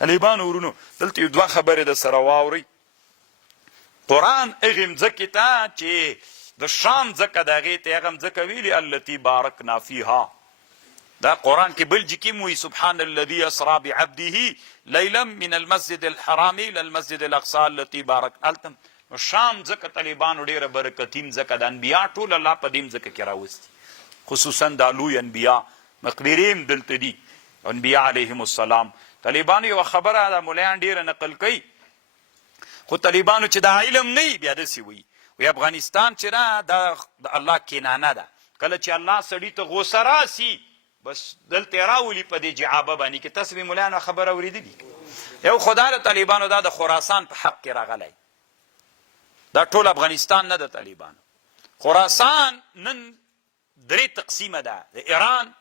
طالبانو ورونو دلته یو دوه خبرې د سره واورئ. قرآن هغې مځکې ته چې د شام ځکه د هغې ته هغه مځکه ویلي التي بارکنا فیها. دا قرآن کې بل جکې مو وي سبحان الذي اسرا بعبده لیلا من المسجد الحرام الى المسجد الاقصى التي بارکنا. هلته نو شام ځکه طالبانو ډېره برکتي مځکه د انبیا ټول الله په دې مځکه کې راوستي، خصوصا دا لوی انبیا مقبرې هم دلته دي انبیا علیهم السلام. طالبانو یوه خبره د ملیان ډېره نقل کوي، خو طالبانو چې دا علم نه وي بیا داسې وایي وی افغانستان چې ده دا د الله کنانه ده. کله چې الله سړي ته غوسه راسي بس دلته یې راولي په دې جعابه باندې کې. تاسو به ملیانو خبره اورېدلي یو خدا د طالبانو دا د خراسان په حق کې راغلی، دا ټول افغانستان نه د طالبانو. خراسان نن درې تقسیمه ده. د ایران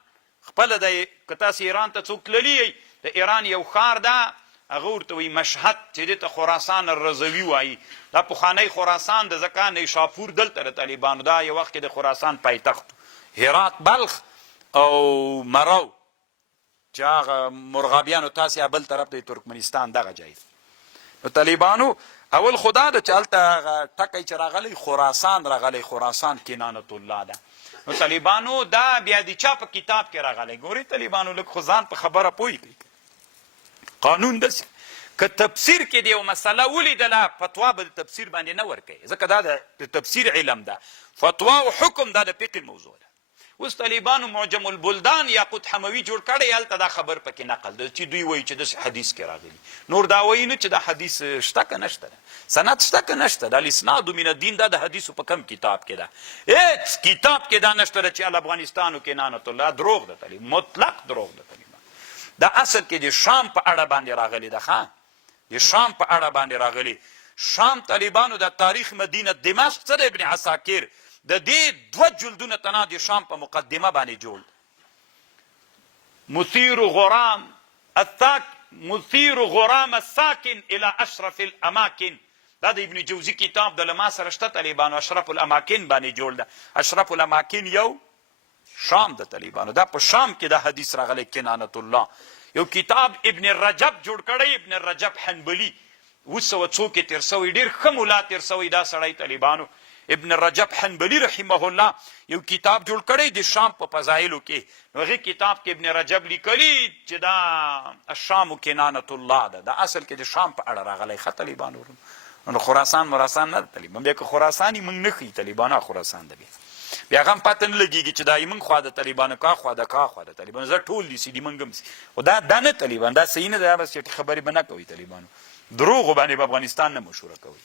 خپله د که تاسې ایران ته څوک تللي د ایران یو ښار ده هغه ورته وایي مشهد چې دې ته خراسان الرضوي وایي. دا پخوانی خراسان د ځکه نیشاپور دلته د طالبانو دا یو وخت کې د خراسان پایتخت هرات بلخ او مرو چې هغه مرغابیانو تاسې بل طرف د ترکمنستان دغه ځای. نو طالبانو اول خدا ده چې هلته هغه ټکی چې راغلی خراسان راغلی، خراسان کنانت الله ده. نو طالبانو دا بیا د چا په کتاب کې راغلی. ګورئ طالبانو لږ خو ځان په خبره پوه کوي. قانون داسې که تفسیر کې د یو مسله ولیدله فتوا به د تفسیر باندې نه ورکوي، ځکه دا د تفسیر علم ده. فتوا او حکم دا د فقه موضوع ده. اوس طالبانو معجم البلدان یاقوت حموي جوړ کړی، هلته دا خبر پکې نقل ده چې دوی وایي چې داسې حدیث کې راغلي. نور دا وایي نه چې دا حدیث شته که نشته ده، سند شته که نشته ده. الاسناد من الدین دا د حدیثو په کم کتاب کې ده، هېڅ کتاب کې دا نشته ده چې الافغانستان و کنانت الله. دروغ ده طالب، مطلق دروغ ده طالبان. دا اصل کې د شام په اړه باندې راغلی ده. ښه د شام په اړه باندې راغلی. شام طالبانو د تاریخ مدینه دمشق څه د ابن عساکر د دې دوه جلدونه تنا د شام په مقدمه باندې جوړ. مثیر غرام الساکن الى اشرف الاماکن دا د ابن جوزی کتاب د لما سره شته طالبانو اشرف الاماکن باندې جوړ ده. اشرف الاماکن یو شام د طالبانو دا په شام کې د حدیث راغلی کنانت الله. یو کتاب ابن رجب جوړ کړی، ابن رجب حنبلی 1900 کې تیر سوی، ډېر ښه ملا تیر سوی دا سړی طالبانو. ابن رجب حنبلی رحمه الله یو کتاب جوړ کړی د شام په فضایلو کې. نو هغې کتاب کې ابن رجب لیکلي چې دا الشام کنانت الله ده، دا اصل کې د شام په اړه راغلی. ښه طالبانو نو خراسان مراسان نه ده طالبان. بیا که خراسان یې موږ نه ښیي طالبانو خراسان ده بیا هغه هم پته نه لګېږي چې دا یې موږ خوا د طالبانو کا خوا د کا خوا د طالبانو. زه ټول دي سي دي موږ هم سي، خو دا نه طالبان، دا صحیح نه ده. بس چټي خبرې به نه کوئ طالبانو، دروغو باندې به افغانستان نه مشهوره کوئ.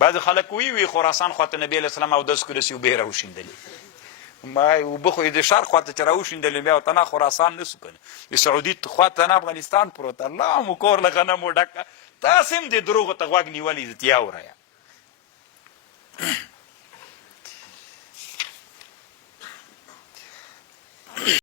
بعضې خلک وی خراسان خواته نبي علیه السلام اودس کړی سي اوبه یې راوشیندلې. ما اوبه خو یې د شرق خواته چې راوشیندلې بیا ورته نه خراسان نه سو کنه د سعودي خواته نه افغانستان پروت. الله مو کور له غنمو ډکه. تاسې هم د دروغو ته غوږ نیولې زه تیا ورایم.